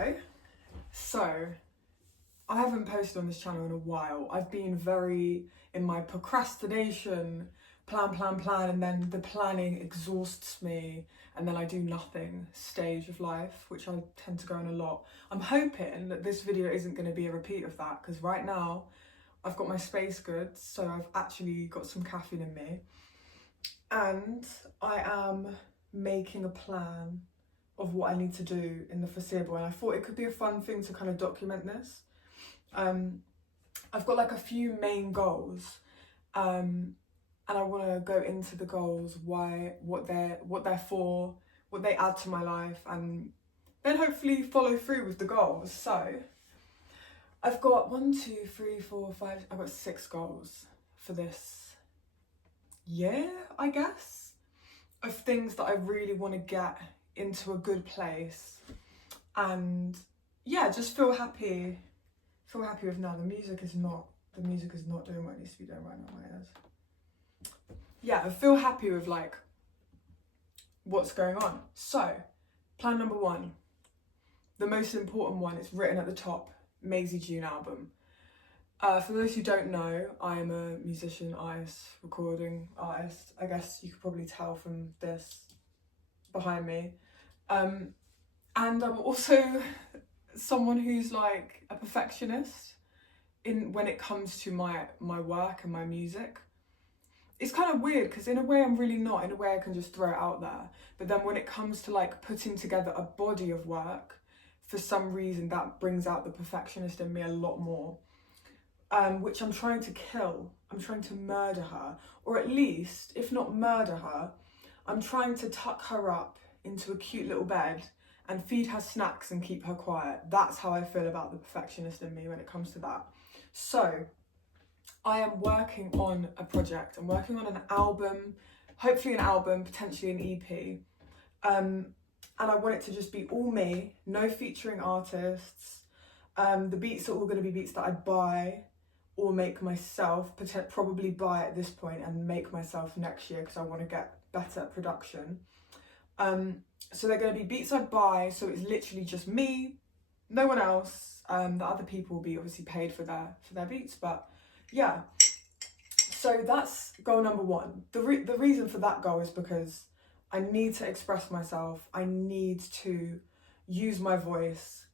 Hello. So, I haven't posted on this channel in a while. I've been very in my procrastination, plan, and then the planning exhausts me, and then I do nothing stage of life, which I tend to go on a lot. I'm hoping that this video isn't going to be a repeat of that, because right now I've got my space goods, so I've actually got some caffeine in me, and I am making a plan of what I need to do in the foreseeable, and I thought it could be a fun thing to kind of document this. I've got like a few main goals, and I want to go into the goals, what they're for, what they add to my life, and then hopefully follow through with the goals. So I've got 1, 2, 3, 4, 5. I've got 6 goals for this year, I guess, of things that I really want to get into a good place, and yeah, just feel happy with now. The music is not doing what it needs to be doing right now, my ears. Yeah, I feel happy with like what's going on. So plan number 1, the most important one, it's written at the top, Mazey June album. For those who don't know, I am a musician, artist, recording artist. I guess you could probably tell from this behind me. And I'm also someone who's like a perfectionist when it comes to my work and my music. It's kind of weird because in a way I'm really not. In a way I can just throw it out there. But then when it comes to like putting together a body of work, for some reason that brings out the perfectionist in me a lot more. Which I'm trying to kill. I'm trying to murder her. Or at least, if not murder her, I'm trying to tuck her up into a cute little bed and feed her snacks and keep her quiet. That's how I feel about the perfectionist in me when it comes to that. So I am working on a project. I'm working on an album, hopefully an album, potentially an EP. And I want it to just be all me, no featuring artists. The beats are all going to be beats that I buy or make myself, probably buy at this point and make myself next year because I want to get better at production. So they're going to be beats I buy, so it's literally just me, no one else. The other people will be obviously paid for their beats, but yeah. So that's goal number 1. The reason for that goal is because I need to express myself. I need to use my voice.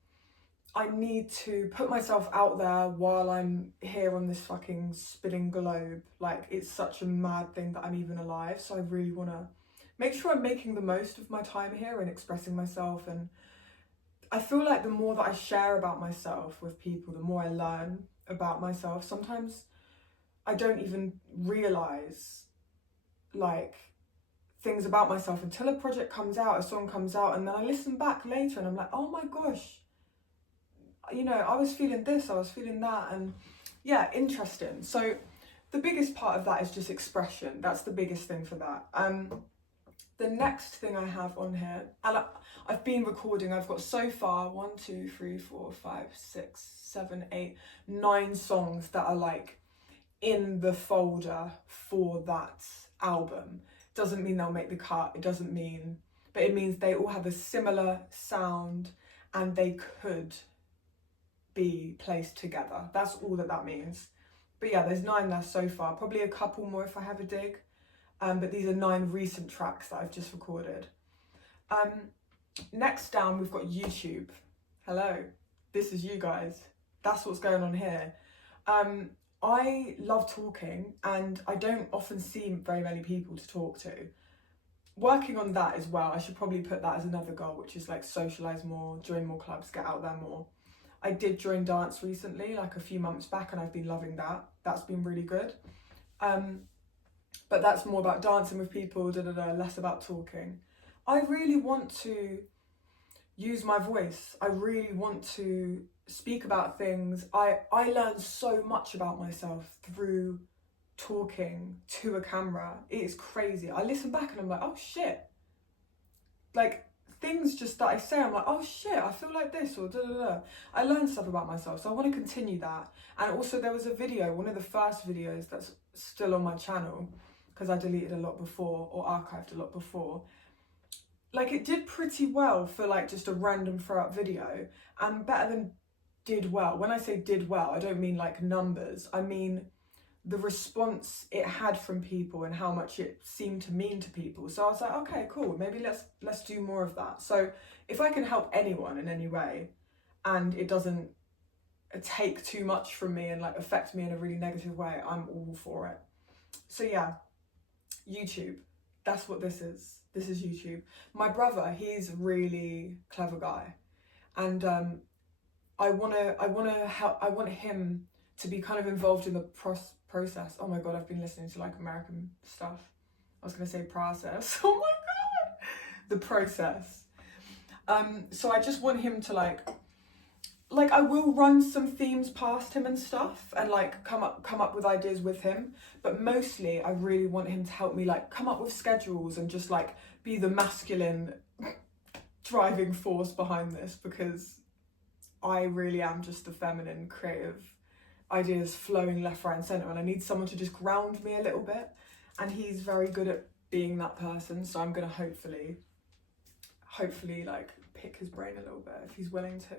I need to put myself out there while I'm here on this fucking spinning globe. Like, it's such a mad thing that I'm even alive. So I really want to make sure I'm making the most of my time here and expressing myself. And I feel like the more that I share about myself with people, the more I learn about myself. Sometimes I don't even realise like things about myself until a project comes out, a song comes out, and then I listen back later and I'm like, oh my gosh, you know, I was feeling this, I was feeling that, and yeah, interesting. So the biggest part of that is just expression. That's the biggest thing for that. The next thing I have on here, and I've been recording, I've got so far 1, 2, 3, 4, 5, 6, 7, 8, 9 songs that are like in the folder for that album. Doesn't mean they'll make the cut, it doesn't mean, but it means they all have a similar sound and they could be placed together. That's all that means. But yeah, there's 9 there so far, probably a couple more if I have a dig. But these are 9 recent tracks that I've just recorded. Next down, we've got YouTube. Hello, this is you guys. That's what's going on here. I love talking and I don't often see very many people to talk to. Working on that as well, I should probably put that as another goal, which is like socialise more, join more clubs, get out there more. I did join dance recently, like a few months back, and I've been loving that. That's been really good. But that's more about dancing with people, less about talking. I really want to use my voice. I really want to speak about things. I learn so much about myself through talking to a camera. It is crazy. I listen back and I'm like, oh shit. Like, things just that I say, I'm like, oh shit, I feel like this, or I learn stuff about myself, so I want to continue that. And also there was a video, one of the first videos that's still on my channel, because I deleted a lot before, or archived a lot before. like it did pretty well for like just a random throw up video, and better than did well. When I say did well, I don't mean like numbers, I mean the response it had from people and how much it seemed to mean to people. So I was like, okay, cool, maybe let's do more of that. So if I can help anyone in any way and it doesn't take too much from me and like affect me in a really negative way, I'm all for it. So yeah, YouTube, that's what this is. This is YouTube. My brother, he's a really clever guy, and I want him to be kind of involved in the process. Oh my god, I've been listening to like American stuff. I was gonna say process. Oh my god, the process. So I just want him to like I will run some themes past him and stuff, and like come up with ideas with him, but mostly I really want him to help me like come up with schedules and just like be the masculine driving force behind this, because I really am just the feminine creative ideas flowing left, right and centre, and I need someone to just ground me a little bit, and he's very good at being that person. So I'm gonna hopefully like pick his brain a little bit if he's willing to,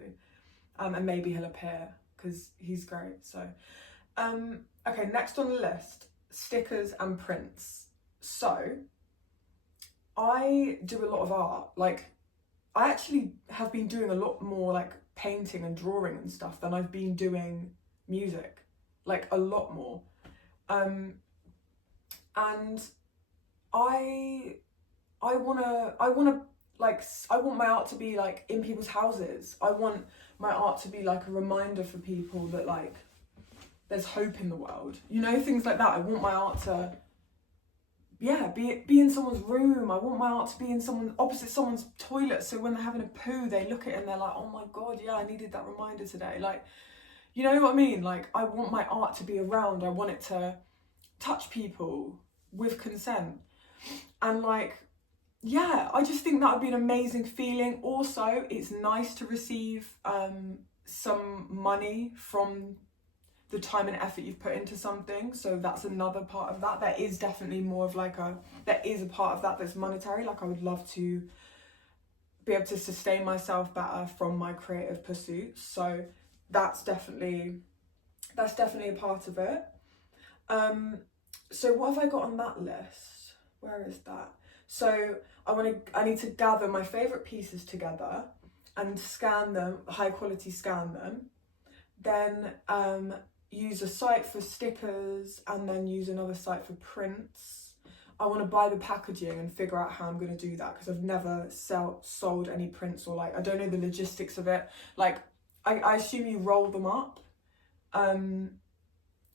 and maybe he'll appear because he's great. So okay, next on the list, stickers and prints. So I do a lot of art. Like I actually have been doing a lot more like painting and drawing and stuff than I've been doing music, like a lot more. And I want my art to be like in people's houses. I want my art to be like a reminder for people that like there's hope in the world, you know, things like that. I want my art to be in someone's room. I want my art to be in opposite someone's toilet, so when they're having a poo they look at it and they're like, oh my god, yeah, I needed that reminder today. Like, you know what I mean? Like I want my art to be around. I want it to touch people with consent, and like, yeah, I just think that would be an amazing feeling. Also, it's nice to receive some money from the time and effort you've put into something. So that's another part of that. There is definitely more of like there is a part of that that's monetary. Like I would love to be able to sustain myself better from my creative pursuits. So that's definitely a part of it. So what have I got on that list? Where is that? So I need to gather my favourite pieces together and scan them, high quality scan them. Then use a site for stickers and then use another site for prints. I want to buy the packaging and figure out how I'm going to do that, because I've never sold any prints, or like I don't know the logistics of it. Like I assume you roll them up,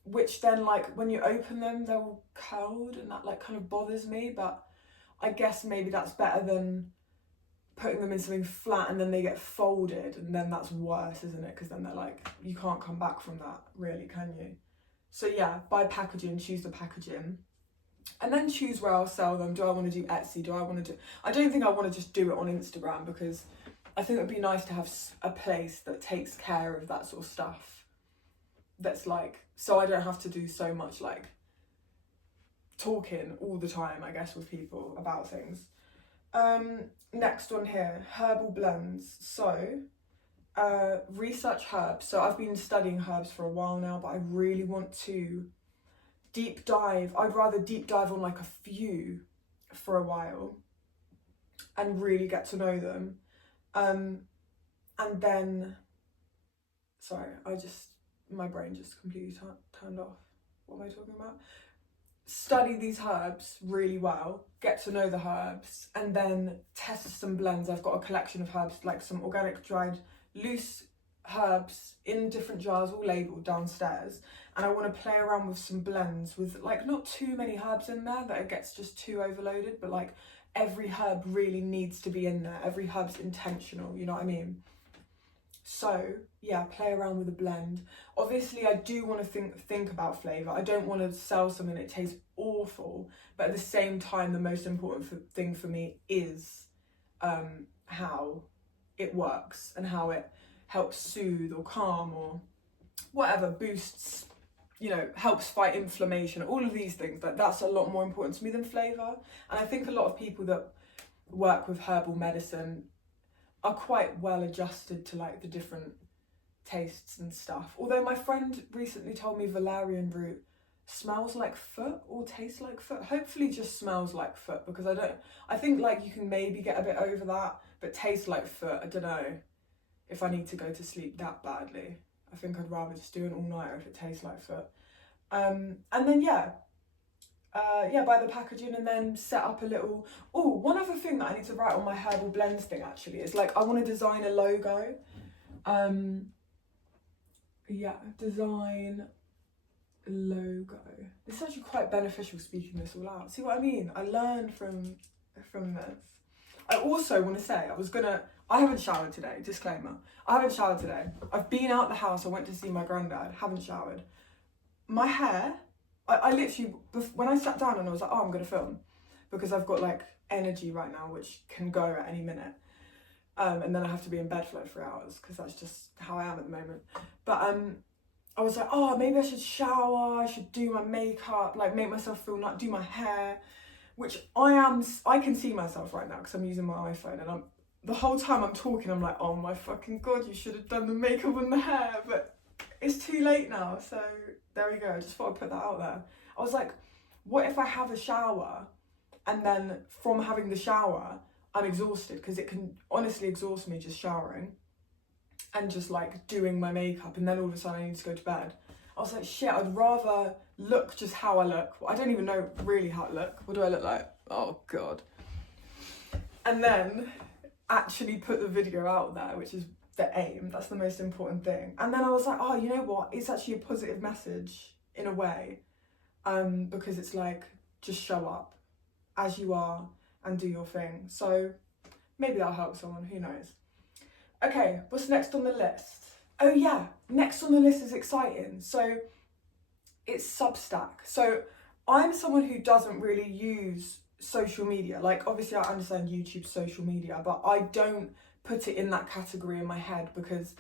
which then like when you open them they're all curled, and that like kind of bothers me, but I guess maybe that's better than putting them in something flat and then they get folded, and then that's worse, isn't it? Because then they're like, you can't come back from that, really, can you? So yeah, buy packaging, choose the packaging, and then choose where I'll sell them. Do I want to do Etsy? I don't think I want to just do it on Instagram, because I think it would be nice to have a place that takes care of that sort of stuff. That's like, so I don't have to do so much like talking all the time, I guess, with people about things. Next one here, herbal blends. So research herbs. So I've been studying herbs for a while now, but I really want to deep dive. I'd rather deep dive on like a few for a while and really get to know them. And then, sorry, my brain just completely turned off. What am I talking about? Study these herbs really well, get to know the herbs, and then test some blends. I've got a collection of herbs, like some organic dried loose herbs in different jars, all labelled, downstairs, and I want to play around with some blends with like not too many herbs in there that it gets just too overloaded, but like every herb really needs to be in there. Every herb's intentional, you know what I mean? So yeah, play around with a blend. Obviously I do want to think about flavour. I don't want to sell something that tastes awful, but at the same time the most important thing for me is how it works and how it helps soothe or calm or whatever, boosts, you know, helps fight inflammation, all of these things. That's a lot more important to me than flavour. And I think a lot of people that work with herbal medicine are quite well adjusted to like the different tastes and stuff. Although my friend recently told me valerian root smells like foot or tastes like foot. Hopefully just smells like foot, because I think like you can maybe get a bit over that, but tastes like foot, I don't know if I need to go to sleep that badly. I think I'd rather just do an all-nighter if it tastes like foot. And then buy the packaging and then set up a little... Oh, one other thing that I need to write on my herbal blends thing actually is like I want to design a logo. Design logo. It's actually quite beneficial speaking this all out. See what I mean? I learned from this. I also want to say I haven't showered today, disclaimer. I haven't showered today. I've been out the house, I went to see my granddad, haven't showered. My hair, I literally, when I sat down and I was like, oh, I'm going to film, because I've got like energy right now, which can go at any minute. And then I have to be in bed for like 3 hours, because that's just how I am at the moment. But I was like, oh, maybe I should shower, I should do my makeup, like make myself feel like, do my hair, which I can see myself right now because I'm using my iPhone, and the whole time I'm talking, I'm like, oh my fucking God, you should have done the makeup and the hair, but it's too late now, so there we go. I just thought I'd put that out there. I was like, what if I have a shower and then from having the shower, I'm exhausted, because it can honestly exhaust me just showering and just like doing my makeup, and then all of a sudden I need to go to bed. I was like, shit, I'd rather look just how I look. I don't even know really how I look. What do I look like? Oh God. And then actually put the video out there, which is the aim. That's the most important thing. And then I was like, oh, you know what? It's actually a positive message in a way, because it's like, just show up as you are and do your thing. So maybe that'll help someone, who knows. Okay, what's next on the list? Oh yeah, next on the list is exciting. So it's Substack. So I'm someone who doesn't really use social media. Like obviously I understand YouTube's social media, but I don't put it in that category in my head, because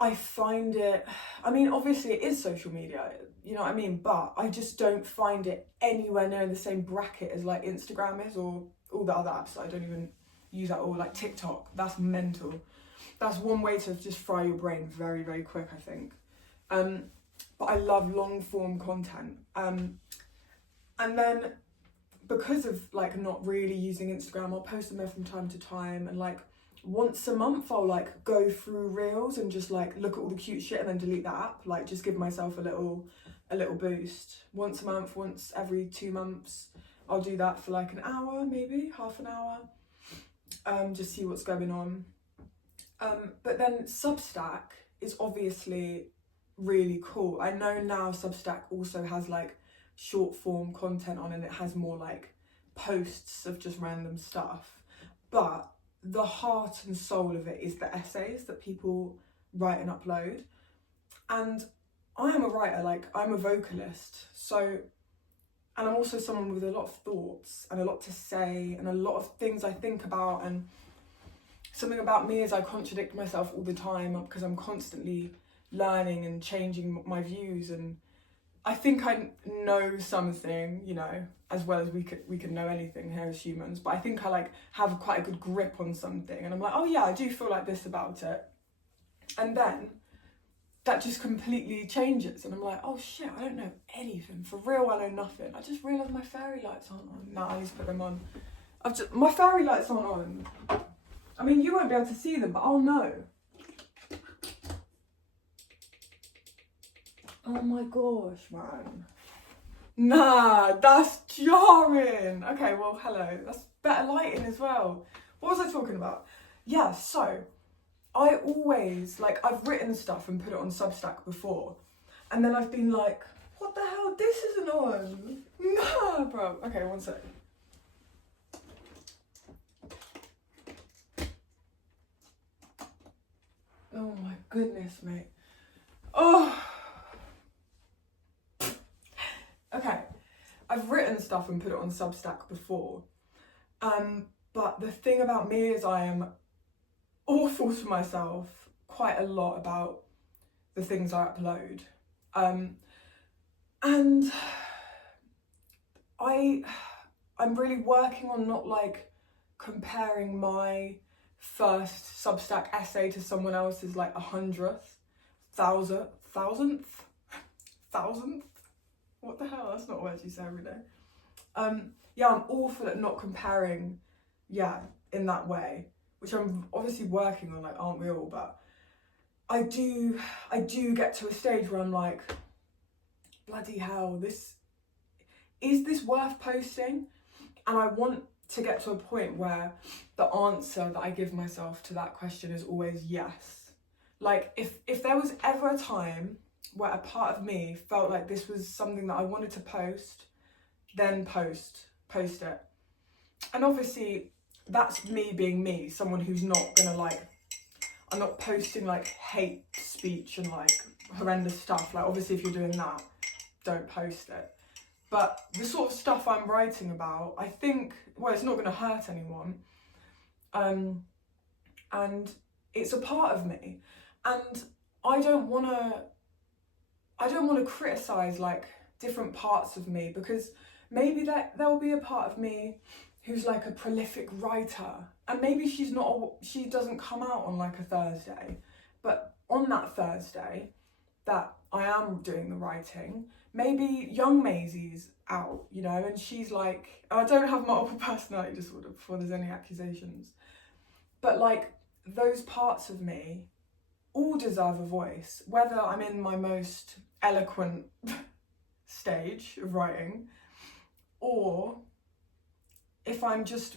I find it, I mean, obviously it is social media, you know what I mean? But I just don't find it anywhere near in the same bracket as like Instagram is, or all the other apps that I don't even use at all, like TikTok. That's mental. That's one way to just fry your brain very, very quick, I think. But I love long form content. And then because of like not really using Instagram, I'll post them there from time to time, and like once a month I'll like go through reels and just like look at all the cute shit and then delete that app, like just give myself a little boost. Once a month, once every 2 months, I'll do that for like an hour, maybe half an hour, just see what's going on. But then Substack is obviously really cool. I know now Substack also has like short form content on, and it has more like posts of just random stuff, but the heart and soul of it is the essays that people write and upload. And I am a writer, like I'm a vocalist, so, and I'm also someone with a lot of thoughts and a lot to say and a lot of things I think about, and something about me is I contradict myself all the time because I'm constantly learning and changing my views, and I think I know something, you know, as well as we could know anything here as humans, but I think I like have quite a good grip on something, and I'm like, oh yeah, I do feel like this about it, and then that just completely changes, and I'm like, oh shit, I don't know anything, for real, I know nothing. I just realised my fairy lights aren't on. No, I need to put them on. My fairy lights aren't on. I mean, you won't be able to see them, but I'll know. Oh my gosh, man. Nah, that's jarring. Okay, well, hello. That's better lighting as well. What was I talking about? Yeah, so I always, like, I've written stuff and put it on Substack before, and then I've been like, what the hell? This isn't on. Nah, bro. Okay, one sec. Oh my goodness, mate. Oh. Okay, I've written stuff and put it on Substack before, but the thing about me is I am awful to myself quite a lot about the things I upload, and I'm really working on not like comparing my first Substack essay to someone else's like 100th, thousandth. What the hell? That's not words you say every day. Yeah, I'm awful at not comparing, in that way, which I'm obviously working on, like, aren't we all? But I do get to a stage where I'm like, bloody hell, is this worth posting? And I want to get to a point where the answer that I give myself to that question is always yes. Like, if there was ever a time where a part of me felt like this was something that I wanted to post, then post it. And obviously that's me being me, someone who's not gonna like, I'm not posting like hate speech and like horrendous stuff. Like, obviously if you're doing that, don't post it. But the sort of stuff I'm writing about, I think, well, it's not gonna hurt anyone. And it's a part of me. And I don't wanna criticize like different parts of me, because maybe there'll be a part of me who's like a prolific writer, and maybe she doesn't come out on like a Thursday, but on that Thursday that I am doing the writing, maybe young Mazey's out, you know, and she's like, I don't have multiple personality disorder before there's any accusations, but like those parts of me all deserve a voice, whether I'm in my most eloquent stage of writing, or if I'm just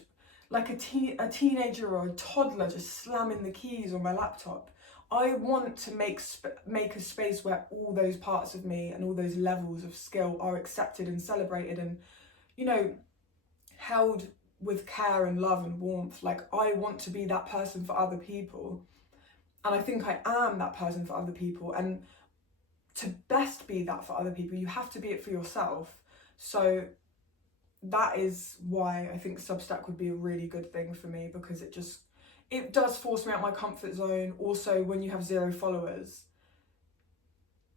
like a teenager or a toddler just slamming the keys on my laptop. I want to make a space where all those parts of me and all those levels of skill are accepted and celebrated and, you know, held with care and love and warmth. Like, I want to be that person for other people, and I think I am that person for other people. And to best be that for other people, you have to be it for yourself. So that is why I think Substack would be a really good thing for me, because it does force me out my comfort zone. Also, when you have 0 followers,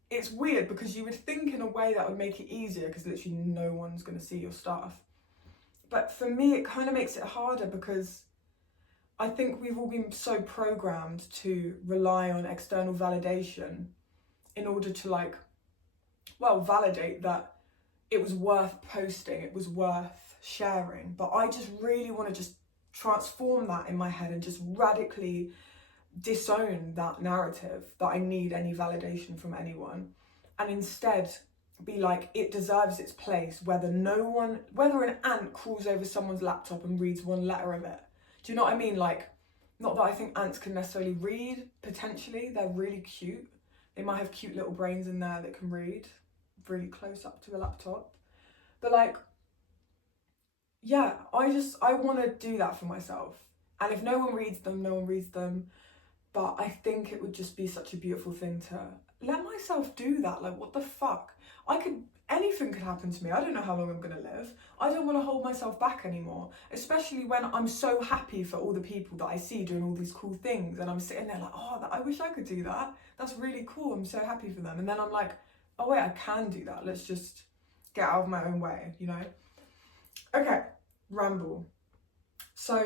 it's weird because you would think in a way that would make it easier because literally no one's going to see your stuff. But for me, it kind of makes it harder because I think we've all been so programmed to rely on external validation in order to like, well, validate that it was worth posting, it was worth sharing. But I just really want to just transform that in my head and just radically disown that narrative that I need any validation from anyone, and instead be like, it deserves its place, whether an ant crawls over someone's laptop and reads one letter of it. Do you know what I mean? Like, not that I think ants can necessarily read, potentially, they're really cute. They might have cute little brains in there that can read really close up to a laptop. But like, yeah, I want to do that for myself. And if no one reads them, no one reads them. But I think it would just be such a beautiful thing to let myself do that. Like, what the fuck? Anything could happen to me. I don't know how long I'm gonna live. I don't want to hold myself back anymore, especially when I'm so happy for all the people that I see doing all these cool things, and I'm sitting there like, oh, I wish I could do that. That's really cool. I'm so happy for them. And then I'm like, oh wait, I can do that. Let's just get out of my own way, you know? Okay, ramble. So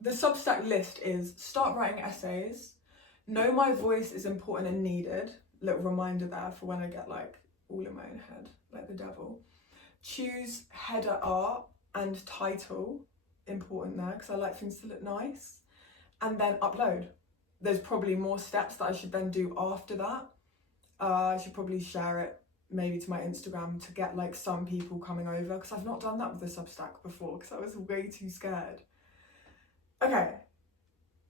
the Substack list is: start writing essays, know my voice is important and needed, little reminder there for when I get like all in my own head, like the devil. Choose header art and title, important there, because I like things to look nice. And then upload. There's probably more steps that I should then do after that. I should probably share it maybe to my Instagram to get like some people coming over, because I've not done that with the Substack before because I was way too scared. Okay,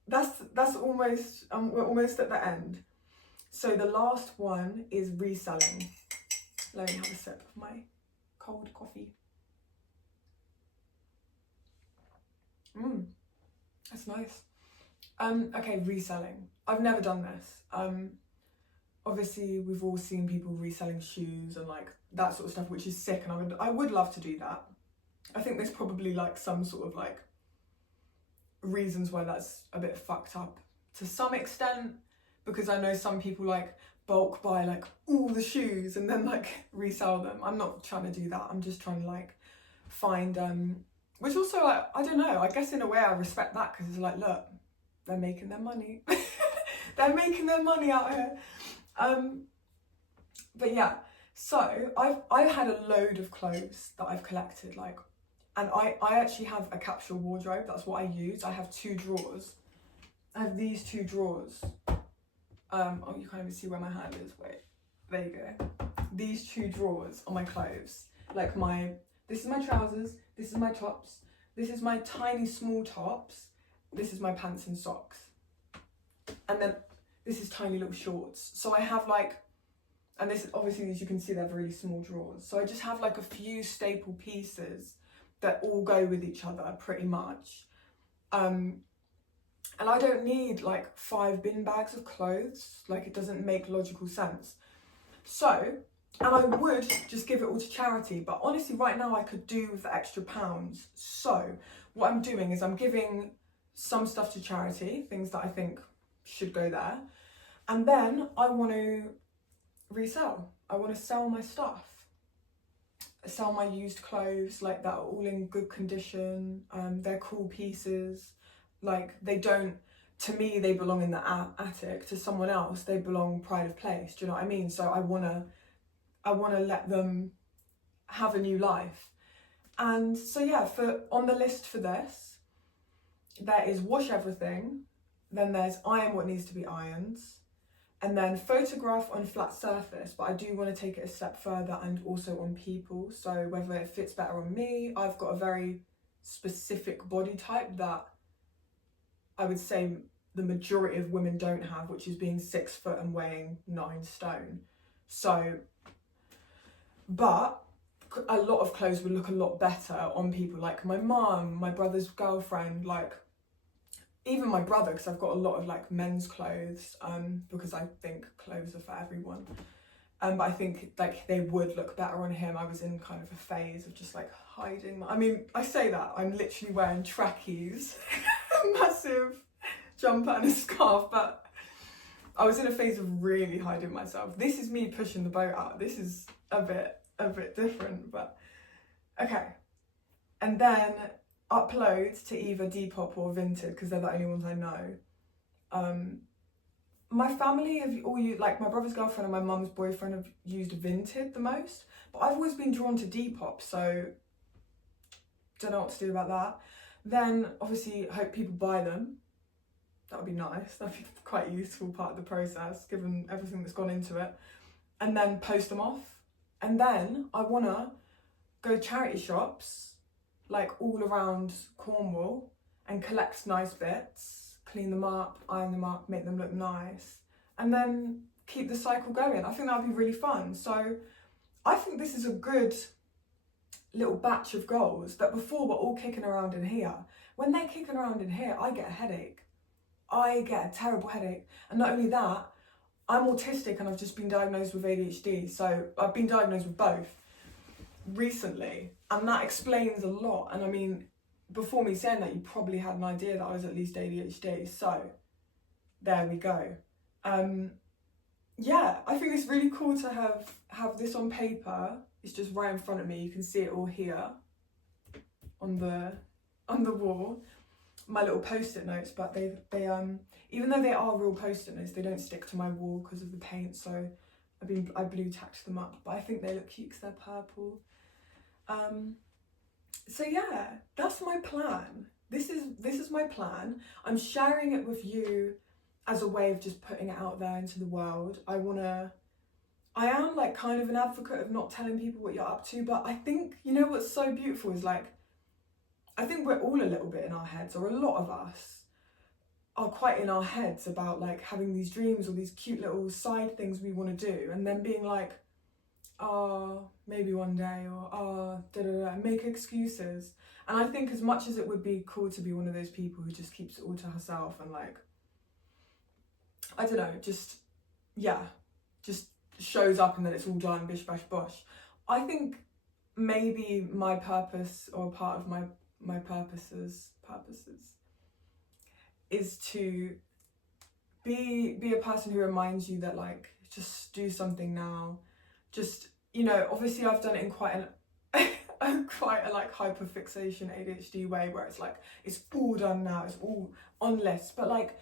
that's almost, we're almost at the end. So the last one is reselling. Let me have a sip of my cold coffee. That's nice. Okay, reselling. I've never done this. Obviously we've all seen people reselling shoes and like that sort of stuff, which is sick, and I would love to do that. I think there's probably like some sort of like reasons why that's a bit fucked up to some extent, because I know some people like bulk buy like all the shoes and then like resell them. I'm not trying to do that. I'm just trying to like find Which also, like, I don't know, I guess in a way I respect that, because it's like, look, they're making their money. They're making their money out here. But yeah, so I've had a load of clothes that I've collected, like, and I actually have a capsule wardrobe. That's what I use. I have 2 drawers. I have these 2 drawers. Oh, you can't even see where my hand is. Wait, there you go. These 2 drawers are my clothes. Like this is my trousers, this is my tops, this is my tiny small tops, this is my pants and socks. And then this is tiny little shorts. So I have like, and this, obviously, as you can see, they're really small drawers. So I just have like a few staple pieces that all go with each other pretty much. And I don't need like 5 bin bags of clothes. Like, it doesn't make logical sense. So, and I would just give it all to charity, but honestly right now I could do with the extra pounds. So what I'm doing is I'm giving some stuff to charity, things that I think should go there. And then I want to resell. I want to sell my stuff. Sell my used clothes, like, that are all in good condition. They're cool pieces. Like, they don't, to me, they belong in the attic. To someone else, they belong pride of place. Do you know what I mean? So I want to let them have a new life. And so yeah, on the list for this, there is wash everything, then there's iron what needs to be ironed, and then photograph on flat surface, but I do want to take it a step further and also on people. So whether it fits better on me, I've got a very specific body type that I would say the majority of women don't have, which is being 6 foot and weighing 9 stone. So, but a lot of clothes would look a lot better on people, like my mum, my brother's girlfriend, like even my brother, because I've got a lot of like men's clothes, because I think clothes are for everyone. But I think like they would look better on him. I was in kind of a phase of just like hiding. I mean, I say that, I'm literally wearing trackies, a massive jumper and a scarf, but I was in a phase of really hiding myself. This is me pushing the boat out. This is a bit different, but okay. And then upload to either Depop or Vinted, because they're the only ones I know. My family have all used, like my brother's girlfriend and my mum's boyfriend have used Vinted the most, but I've always been drawn to Depop, so don't know what to do about that. Then obviously hope people buy them. That would be nice. That'd be quite a useful part of the process, given everything that's gone into it. And then post them off. And then I wanna go to charity shops, like all around Cornwall, and collect nice bits, clean them up, iron them up, make them look nice, and then keep the cycle going. I think that would be really fun. So I think this is a good little batch of goals that before were all kicking around in here. When they're kicking around in here, I get a headache. I get a terrible headache. And not only that, I'm autistic and I've just been diagnosed with ADHD. So I've been diagnosed with both recently, and that explains a lot. And I mean, before me saying that, you probably had an idea that I was at least ADHD. So there we go. Yeah, I think it's really cool to have this on paper. It's just right in front of me. You can see it all here on the wall. My little post-it notes, but they even though they are real post-it notes, they don't stick to my wall because of the paint. So I blue tacked them up, but I think they look cute because they're purple. So yeah, that's my plan. This is my plan. I'm sharing it with you as a way of just putting it out there into the world. I am like kind of an advocate of not telling people what you're up to, but I think, you know what's so beautiful is like, I think we're all a little bit in our heads, or a lot of us are quite in our heads about like having these dreams or these cute little side things we want to do, and then being like, oh, maybe one day, or oh, and make excuses. And I think as much as it would be cool to be one of those people who just keeps it all to herself and like, I don't know, just shows up and then it's all done, bish bash bosh. I think maybe my purpose, or part of my purposes is to be a person who reminds you that like, just do something now. Just, you know, obviously I've done it in quite an quite a like hyperfixation ADHD way where it's like, it's all done now, it's all on lists. But like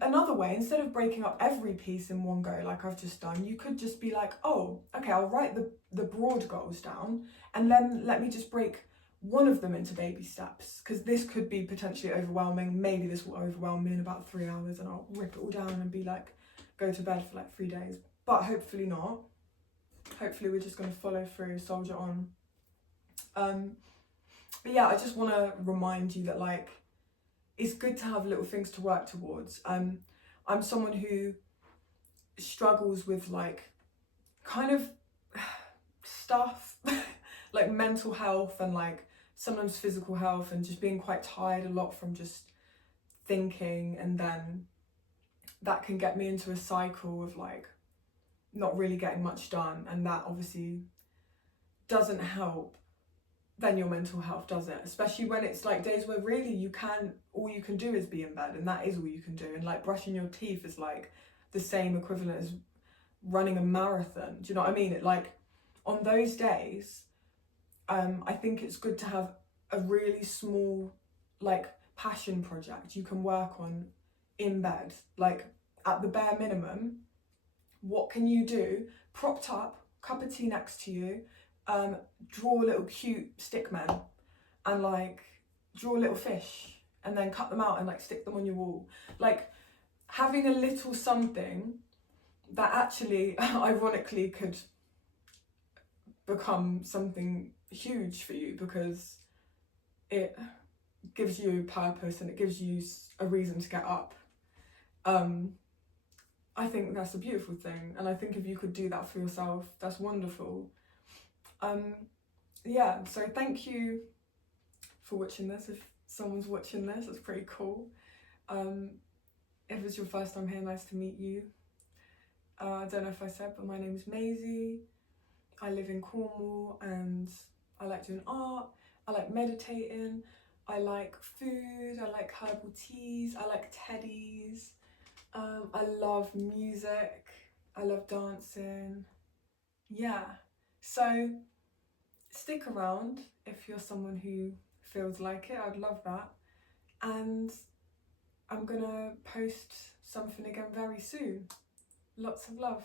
another way, instead of breaking up every piece in one go like I've just done, you could just be like, oh, okay, I'll write the broad goals down and then let me just break one of them into baby steps, because this could be potentially overwhelming. Maybe this will overwhelm me in about 3 hours and I'll rip it all down and be like, go to bed for like 3 days. But hopefully not. Hopefully we're just going to follow through, soldier on. But yeah, I just want to remind you that like, it's good to have little things to work towards. I'm someone who struggles with like kind of stuff like mental health and like sometimes physical health, and just being quite tired a lot from just thinking, and then that can get me into a cycle of like not really getting much done, and that obviously doesn't help then your mental health, does it? Especially when it's like days where really all you can do is be in bed, and that is all you can do, and like brushing your teeth is like the same equivalent as running a marathon. Do you know what I mean? It like on those days, I think it's good to have a really small like passion project you can work on in bed. Like at the bare minimum, what can you do? Propped up, cup of tea next to you, draw little cute stick men and like draw little fish and then cut them out and like stick them on your wall. Like having a little something that actually ironically could become something huge for you, because it gives you purpose and it gives you a reason to get up. I think that's a beautiful thing, and I think if you could do that for yourself, that's wonderful. Yeah, so thank you for watching this. If someone's watching this, it's pretty cool. If it's your first time here, nice to meet you. I don't know if I said, but my name is Maisie. I live in Cornwall and I like doing art, I like meditating, I like food, I like herbal teas, I like teddies, I love music, I love dancing. Yeah, so stick around if you're someone who feels like it, I'd love that. And I'm gonna post something again very soon. Lots of love.